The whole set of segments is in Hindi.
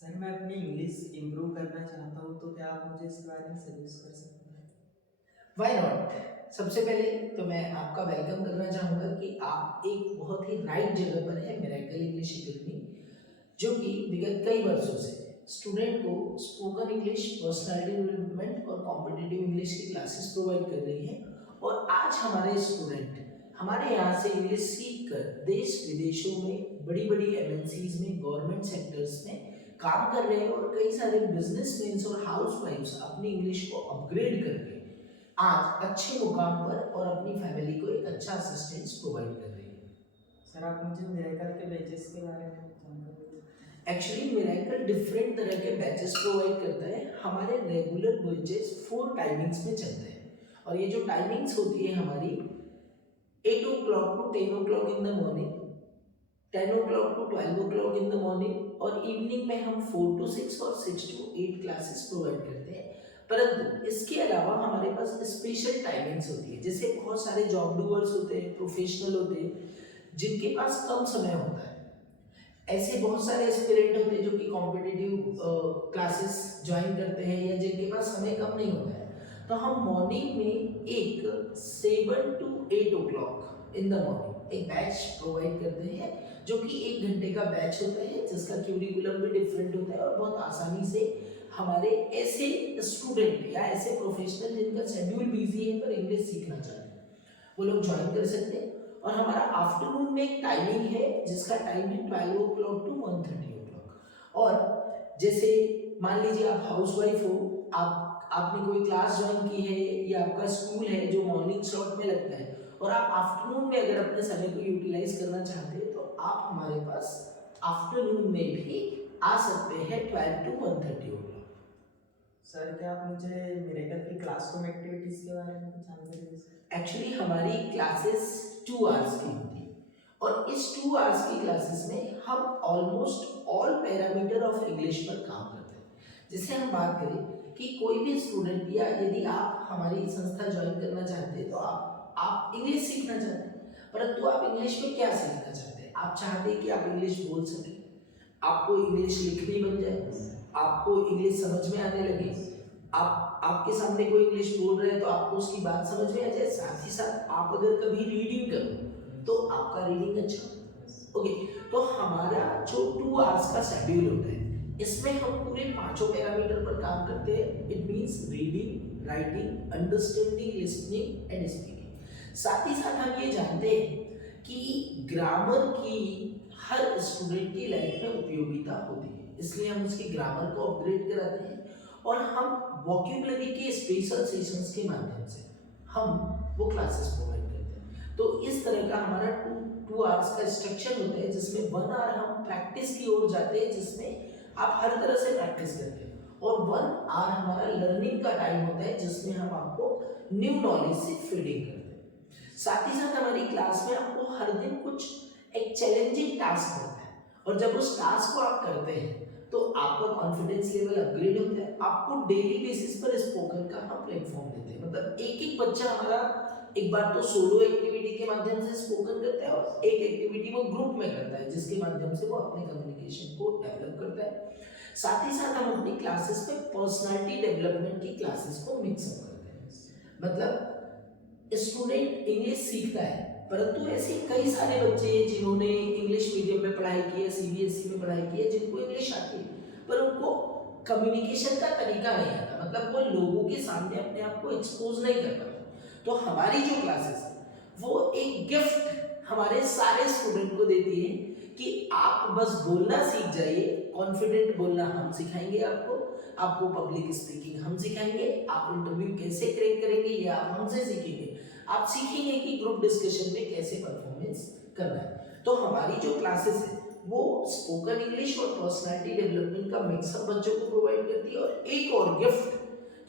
सर मैं अपनी इंग्लिश इम्प्रूव करना चाहता हूँ, तो क्या आप मुझे इसके बारे में सजेस्ट कर सकते हैं? Why not. सबसे पहले तो मैं आपका वेलकम करना चाहूँगा कि आप एक बहुत ही राइट जगह पर है, मिरेकल इंग्लिश एकेडमी, जो कि विगत कई वर्षों से स्टूडेंट को स्पोकन इंग्लिश, पर्सनालिटी डेवलपमेंट और कॉम्पिटिटिव इंग्लिश की क्लासेस प्रोवाइड कर रही है। और आज हमारे स्टूडेंट हमारे यहाँ से इंग्लिश सीख कर देश विदेशों में, बड़ी बड़ी एमएनसीज में, गवर्नमेंट सेक्टर्स में काम कर रहे हैं और कई सारे बिजनेसमैन और हाउस वाइफ्स अपनी इंग्लिश को अपग्रेड करके आज अच्छे मुकाम पर और अपनी फैमिली को एक अच्छा असिस्टेंस प्रोवाइड कर रही है। सर आप मुझे मिरेकल के बैचेस के बारे में जानकारी दे सकते हैं? एक्चुअली मिरेकल डिफरेंट तरह के बैचेस प्रोवाइड करता है। हमारे रेगुलर बैचेस 4 टाइमिंग्स में चलते हैं और ये जो टाइमिंग्स होती है हमारी 8 o'clock to 10 o'clock in the morning, 10 o'clock to 12 o'clock in the morning, और इवनिंग में हम 4 to 6 और 6 to 8 क्लासेस प्रोवाइड करते हैं। परंतु इसके अलावा हमारे पास स्पेशल टाइमिंग्स होती है। जैसे बहुत सारे जॉब डूअर्स होते हैं, प्रोफेशनल होते हैं, जिनके पास कम समय होता है। ऐसे बहुत सारे एस्पिरेंट होते हैं जो कि कॉम्पिटिटिव क्लासेस ज्वाइन करते हैं या जिनके पास समय कम नहीं होता है। तो हम मॉर्निंग में एक 7 to 8 o'clock in the morning एक बैच प्रोवाइड करते हैं, जो कि 1 घंटे का बैच होता है, जिसका क्यूरिकुलम भी डिफरेंट होता है और बहुत आसानी से हमारे ऐसे स्टूडेंट या ऐसे प्रोफेशनल जिनका शेड्यूल बिजी है पर इंग्लिश सीखना चाहते हैं, वो लोग ज्वाइन कर सकते हैं। और हमारा आफ्टरनून में एक टाइमिंग है जिसका टाइम है 12 o'clock टू 1:30 o'clock। और जैसे मान लीजिए आप हाउसवाइफ हो, आपने कोई क्लास ज्वाइन की है या आपका स्कूल है जो मॉर्निंग स्लॉट में लगता है और आप आफ्टरनून में अगर अपने समय को यूटिलाइज करना चाहते हैं तो आप हमारे पास आफ्टरनून में भी आ सकते हैं 12 to 1:30 o'clock। सर क्या आप मुझे मिरेकल की क्लासरूम एक्टिविटीज़ के बारे में कुछ जानकारी दे सकते हैं? एक्चुअली हमारी क्लासेस 2 आवर्स की होती है और इस 2 आवर्स की क्लासेस में हम almost all parameter of English पर काम करते हैं। जैसे हम बात करें कि कोई भी स्टूडेंट या यदि आप हमारी संस्था ज्वाइन करना चाहते हैं तो आप इंग्लिश सीखना चाहते हैं, परंतु आप इंग्लिश में क्या सीखना चाहते हैं? आप चाहते हैं कि आप इंग्लिश बोल सकें, आपको इंग्लिश लिखनी बन जाए, आपको इंग्लिश समझ में आने लगे, आपके सामने कोई इंग्लिश बोल रहे हैं तो आपको उसकी बात समझ में आ जाए, साथ ही साथ आप अगर कभी रीडिंग करो तो आपका रीडिंग अच्छा हो। ओके, तो हमारा जो 2 आवर्स का शेड्यूल होता है इसमें हम पूरे 5 पैरामीटर पर काम करते हैं। It means reading, writing, understanding, listening and speaking. साथ ही साथ हम ये जानते हैं कि ग्रामर की हर स्टूडेंट की लाइफ में उपयोगिता होती है, इसलिए हम उसकी ग्रामर को अपग्रेड कराते हैं और हम वोकैबुलरी के स्पेशल सेशंस के माध्यम से हम वो क्लासेस प्रोवाइड करते हैं। तो इस तरह का हमारा 2 आवर्स का स्ट्रक्चर होता है जिसमें 1 आवर हम प्रैक्टिस की ओर जाते हैं, जिसमें आप हर तरह से प्रैक्टिस करते हैं, और 1 आवर हमारा लर्निंग का टाइम होता है जिसमें हम आपको न्यू नॉलेज से फीडिंग करते हैं। साथ ही साथ हमारी क्लास में आपको हर दिन कुछ एक चैलेंजिंग टास्क होता है और जब उस टास्क को आप करते हैं तो आपका कॉन्फिडेंस लेवल अपग्रेड होता है। आपको डेली बेसिस पर स्पोकन का हम प्लेटफॉर्म देते हैं, मतलब एक एक बच्चा हमारा एक बार तो सोलो एक्टिविटी के माध्यम से स्पोकन करता है और एक एक्टिविटी वो ग्रुप में करता है जिसके माध्यम से वो अपने कम्युनिकेशन को डेवलप करता है। साथ ही साथ हम अपनी क्लासेस में पर्सनालिटी डेवलपमेंट की क्लासेस को मिक्सअप करते हैं। मतलब स्टूडेंट इंग्लिश सीखता है, परंतु ऐसे कई सारे बच्चे हैं जिन्होंने इंग्लिश मीडियम में पढ़ाई की है, सीबीएसई में पढ़ाई की है, जिनको इंग्लिश आती है पर उनको कम्युनिकेशन का तरीका नहीं आता, मतलब वो लोगों के सामने अपने आप को एक्सपोज नहीं कर पाते। तो हमारी जो क्लासेस है वो एक गिफ्ट हमारे सारे स्टूडेंट को देती है कि आप बस बोलना सीख जाइए, कॉन्फिडेंट बोलना हम सिखाएंगे आपको पब्लिक स्पीकिंग हम सिखाएंगे, आप इंटरव्यू कैसे क्रैक करेंगे ये आप हमसे सीखेंगे, आप सीखेंगे कि ग्रुप डिस्कशन में कैसे परफॉर्मेंस करना है। तो हमारी जो क्लासेस है वो स्पोकन इंग्लिश और पर्सनालिटी डेवलपमेंट का मिक्सअप बच्चों को प्रोवाइड करती है। और एक और गिफ्ट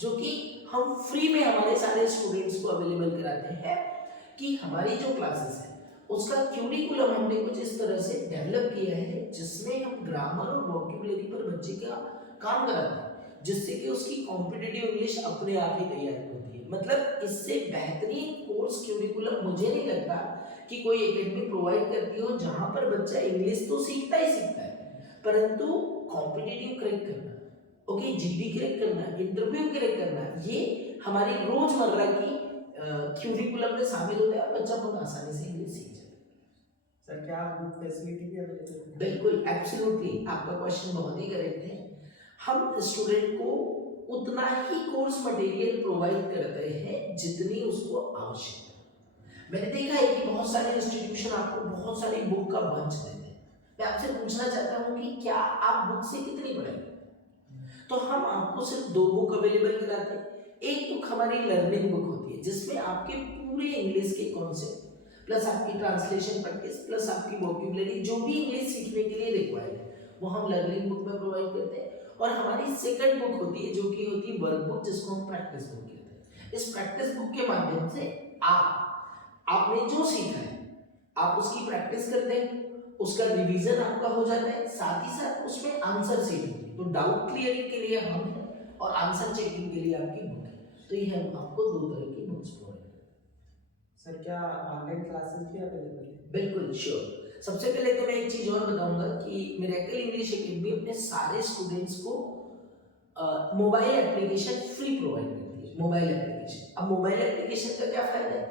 जो कि हम फ्री में हमारे सारे स्टूडेंट्स को अवेलेबल कराते हैं कि हमारी जो क्लासेस है उसका क्यूरिकुलम हमने कुछ इस तरह से डेवलप किया है जिसमें हम ग्रामर और वोकैबुलरी पर बच्चे का काम कराते हैं, जिससे कि उसकी कॉम्पिटिटिव इंग्लिश अपने आप ही तैयार होती है। मतलब इससे बेहतरीन कोर्स क्यूरिकुलम मुझे नहीं लगता कि कोई एकेडमी प्रोवाइड करती हो जहां पर बच्चा इंग्लिश तो सीखता ही सीखता है, परंतु कॉम्पिटिटिव क्रैक करना, ओके, जीडी क्रैक करना, इंटरव्यू क्रैक करना, ये हमारी रोजमर्रा की क्यूरिकुलम में शामिल होता है और बच्चा बहुत आसानी से इंग्लिश सीख जाता है। सर क्या बुक फैसिलिटी भी अवेलेबल है? बिल्कुल, एब्सोल्युटली, आपका क्वेश्चन बहुत ही करेक्ट है। हम स्टूडेंट को उतना ही कोर्स मटेरियल प्रोवाइड करते हैं जितनी उसको आवश्यक है। मैंने देखा है कि बहुत सारे इंस्टीट्यूशन आपको बहुत सारी बुक का बंच देते हैं। मैं आपसे पूछना चाहता हूँ कि क्या आप बुक से कितनी पढ़ाई करते हैं? तो हम आपको सिर्फ 2 बुक अवेलेबल कराते हैं। एक बुक हमारी लर्निंग बुक होती है जिसमें आपके पूरे इंग्लिश के कॉन्सेप्ट प्लस आपकी ट्रांसलेशन प्रैक्टिस प्लस आपकी वोकैबुलरी जो भी इंग्लिश सीखने के लिए रिक्वायर्ड है वो हम लर्निंग बुक में प्रोवाइड करते हैं। और हमारी सेकंड बुक होती है जो कि होती है वर्क बुक, जिसको हम प्रैक्टिस बुक कहते हैं। इस प्रैक्टिस बुक के माध्यम से आपने जो सीखा है आप उसकी प्रैक्टिस करते हैं, उसका रिवीजन आपका हो जाता है, साथ ही साथ उसमें आंसर सीट होती है। तो डाउट क्लियरिंग के लिए हम हैं और आंसर चेकिंग के लिए आपकी बुक है। तो ये हम आपको 2 तरह की बुक्स प्रोवाइड करते हैं। सर क्या ऑनलाइन क्लासेस भी अवेलेबल है? बिल्कुल श्योर। सबसे पहले तो मैं एक चीज और बताऊंगा कि मिरेकल इंग्लिश एकेडमी अपने सारे स्टूडेंट्स को मोबाइल एप्लीकेशन फ्री प्रोवाइड करती है। मोबाइल एप्लीकेशन, अब मोबाइल एप्लीकेशन का क्या फायदा है?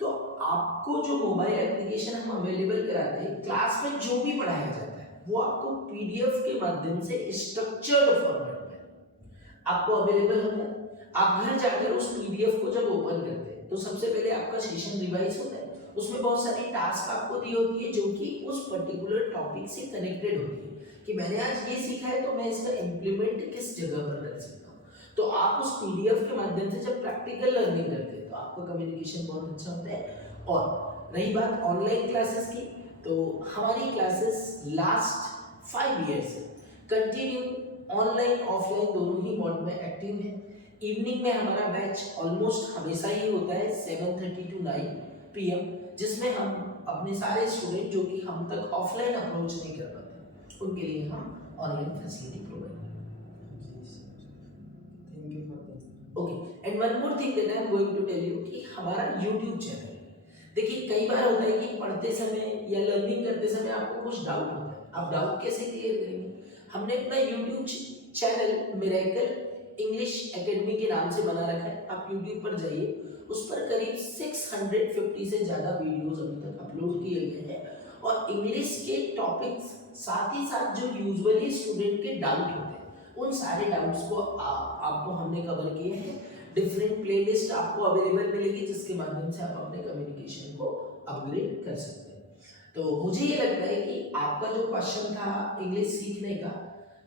तो आपको जो मोबाइल एप्लीकेशन हम अवेलेबल कराते हैं, क्लास में जो भी पढ़ाया जाता है वो आपको पीडीएफ के माध्यम से स्ट्रक्चर्ड फॉर्मेट में आपको अवेलेबल होता है। आप घर जाकर उस पीडीएफ को जब ओपन करते हैं तो सबसे पहले आपका सेशन रिवाइज होता है। उसमें बहुत सारी टास्क आपको दी होती है जो कि उस पर्टिकुलर टॉपिक से कनेक्टेड होती है कि मैंने आज ये सीखा है तो मैं इसका इंप्लीमेंट किस जगह पर कर सकता हूँ। तो आप उस पीडीएफ के माध्यम से जब प्रैक्टिकल लर्निंग करते हैं तो आपका कम्युनिकेशन बहुत अच्छा होता है। और रही बात ऑनलाइन क्लासेस की, तो हमारी क्लासेस लास्ट 5 ईयर्स से कंटिन्यू ऑनलाइन ऑफलाइन दोनों ही मोड में एक्टिव है। इवनिंग में हमारा बैच ऑलमोस्ट हमेशा ही होता है 7:30 to 9 PM, जिसमें हम अपने सारे स्टूडेंट जो कि हम तक ऑफलाइन अप्रोच नहीं कर पाते उनके लिए हम ऑनलाइन फैसिलिटी प्रोवाइड करते हैं। Thank you for that. Okay, and one more thing that I am going to tell you कि हमारा यूट्यूब चैनल, देखिए कई बार होता है कि पढ़ते समय या लर्निंग करते समय आपको कुछ डाउट होता है, आप डाउट कैसे क्लियर करेंगे? हमने अपना YouTube channel miracle English academy के नाम से बना रखा है। आप यूट्यूब पर जाइए, उस पर करीब 650 से ज़्यादा वीडियोस अभी तक अपलोड किए गए हैं और इंग्लिश के टॉपिक्स साथ ही साथ जो यूजुअली स्टूडेंट के डाउट होते हैं उन सारे डाउट्स को आपको हमने कवर किए हैं। डिफरेंट प्लेलिस्ट आपको अवेलेबल मिलेगी जिसके माध्यम से आप अपने कम्युनिकेशन को अपग्रेड कर सकते हैं। तो मुझे ये लगता है कि आपका जो क्वेश्चन था इंग्लिश सीखने का,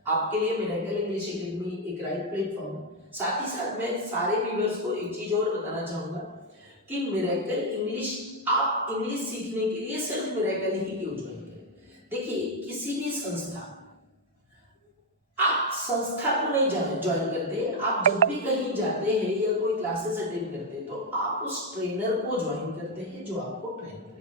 आपके लिए मिरेकल इंग्लिश एकेडमी एक राइट प्लेटफॉर्म है। साथ ही साथ मैं सारे व्यूअर्स को एक चीज और बताना चाहूंगा कि मिरेकल इंग्लिश, आप इंग्लिश सीखने के लिए सिर्फ मिरेकल ही क्यों ज्वाइन करें? देखिए किसी भी संस्था, आप संस्था को नहीं ज्वाइन करते, आप जब भी कहीं जाते हैं या कोई क्लासेस अटेंड करते हैं तो आप उस ट्रेनर को ज्वाइन करते हैं जो आपको ट्रेन करेगा।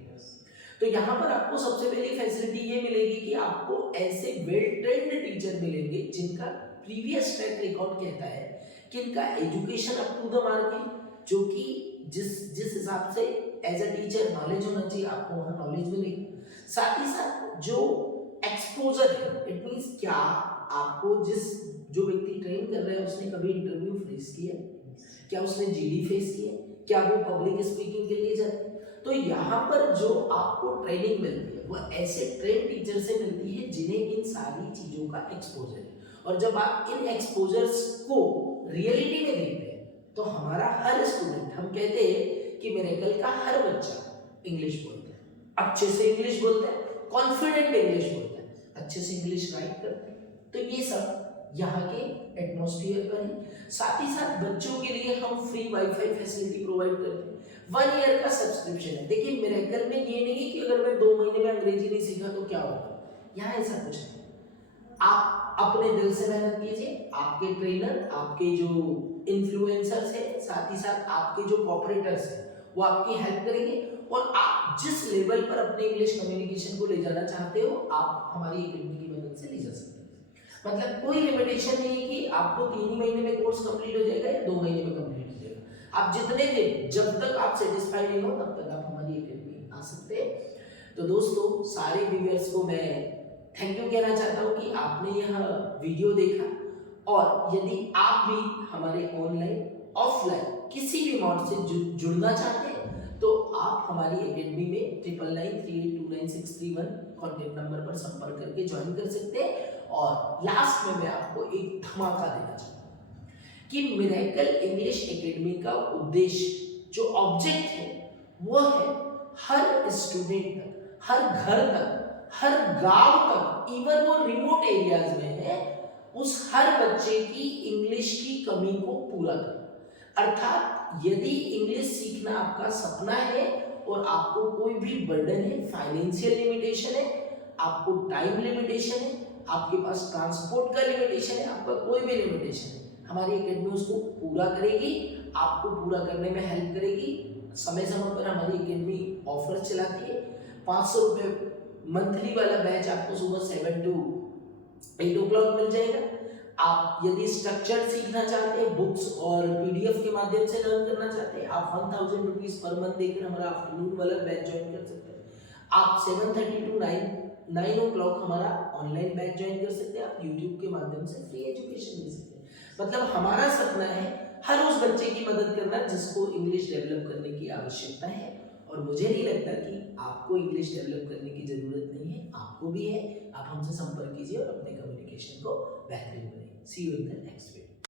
तो यहाँ पर आपको सबसे पहली फैसिलिटी ये मिलेगी कि आपको ऐसे वेल ट्रेन्ड टीचर मिलेंगे जिनका प्रीवियस ट्रैक रिकॉर्ड कहता है कि इनका education up to the mark है, जो कि जिस हिसाब से एज अ टीचर नॉलेज होना चाहिए आपको वहाँ नॉलेज मिलेगी। साथ ही साथ जो एक्सपोजर है, इट मींस क्या आपको जो व्यक्ति ट्रेन कर रहा है उसने कभी इंटरव्यू फेस किया, क्या उसने जीडी फेस किया, क्या वो पब्लिक स्पीकिंग के लिए जाते, तो यहाँ पर जो आपको ट्रेनिंग मिलती है वो ऐसे ट्रेन टीचर से मिलती है जिन्हें इन सारी चीजों का एक्सपोजर है। और जब आप इन एक्सपोजर्स को रियलिटी में देखते हैं तो हमारा हर स्टूडेंट, हम कहते हैं कि मिरेकल का हर बच्चा इंग्लिश बोलता है, अच्छे से इंग्लिश बोलता है, कॉन्फिडेंट इंग्लिश बोलता है, अच्छे से इंग्लिश राइट करते हैं। तो ये सब यहाँ के एटमॉस्फेयर पर है। साथ ही साथ बच्चों के लिए हम फ्री वाईफाई फैसिलिटी प्रोवाइड करते हैं। 1 ईयर का सब्सक्रिप्शन है। देखिए मिरेकल में ये नहीं है कि अगर मैं 2 महीने में अंग्रेजी नहीं सीखा तो क्या होगा, यहाँ ऐसा कुछ नहीं। आप अपने दिल से मेहनत कीजिए, आपके ट्रेनर, आपके जो इन्फ्लुएंसर्स हैं, साथ ही साथ आपके जो कॉपरेटर्स हैं वो आपकी हेल्प करेंगे और आप जिस लेवल पर अपने इंग्लिश कम्युनिकेशन को ले जाना चाहते हो आप हमारी एकेडमी की मदद से ले जा सकते हैं। मतलब कोई लिमिटेशन नहीं है कि आपको 3 ही महीने में कोर्स कंप्लीट हो जाएगा या 2 महीने में कंप्लीट हो जाएगा। आप जितने दिन, जब तक आप सेटिस्फाइड नहीं हो तब तक आप हमारी एकेडमी आ सकते हैं। तो दोस्तों सारे व्यूअर्स को मैं थैंक यू कहना चाहता हूँ कि आपने यह वीडियो देखा, और यदि आप भी हमारे ऑनलाइन ऑफलाइन किसी भी मोड से जुड़ना चाहते हैं तो आप हमारी एकेडमी में 9993829631 कॉन्टेक्ट नंबर पर संपर्क करके ज्वाइन कर सकते हैं। और लास्ट में मैं आपको एक धमाका देना चाहता हूँ कि मिरेकल इंग्लिश एकेडमी का उद्देश्य, जो ऑब्जेक्ट है, वो है हर स्टूडेंट तक, हर घर तक, हर गांव तक, इवन वो रिमोट एरियाज में है, उस हर बच्चे की इंग्लिश की कमी को पूरा करना। अर्थात यदि इंग्लिश सीखना आपका सपना है और आपको कोई भी बर्डन है, फाइनेंशियल लिमिटेशन है, आपको टाइम लिमिटेशन है, आपके पास ट्रांसपोर्ट का लिमिटेशन है, आपका कोई भी लिमिटेशन है, हमारी एकेडमी उसको पूरा करेगी, आपको पूरा करने में हेल्प करेगी। समय समय पर हमारी एकेडमी ऑफर चलाती है। 500 रुपये मंथली वाला बैच आपको सुबह 7 to 8 o'clock मिल जाएगा। आप यदि स्ट्रक्चर सीखना चाहते हैं, बुक्स और पीडीएफ के माध्यम से लर्न करना चाहते हैं, आप 1000 रुपीज पर मंथ देकर हमारा आफ्टरनून वाला बैच ज्वाइन कर सकते हैं। आप 7:30 to 9 o'clock हमारा ऑनलाइन बैच ज्वाइन कर सकते हैं। आप यूट्यूब के माध्यम से फ्री एजुकेशन ले सकते हैं। मतलब हमारा सपना है हर उस बच्चे की मदद करना जिसको इंग्लिश डेवलप करने की आवश्यकता है, और मुझे नहीं लगता कि आपको इंग्लिश डेवलप करने की जरूरत नहीं है, आपको भी है। आप हमसे संपर्क कीजिए और अपने कम्युनिकेशन को बेहतरीन बनाइए। See you in the next video.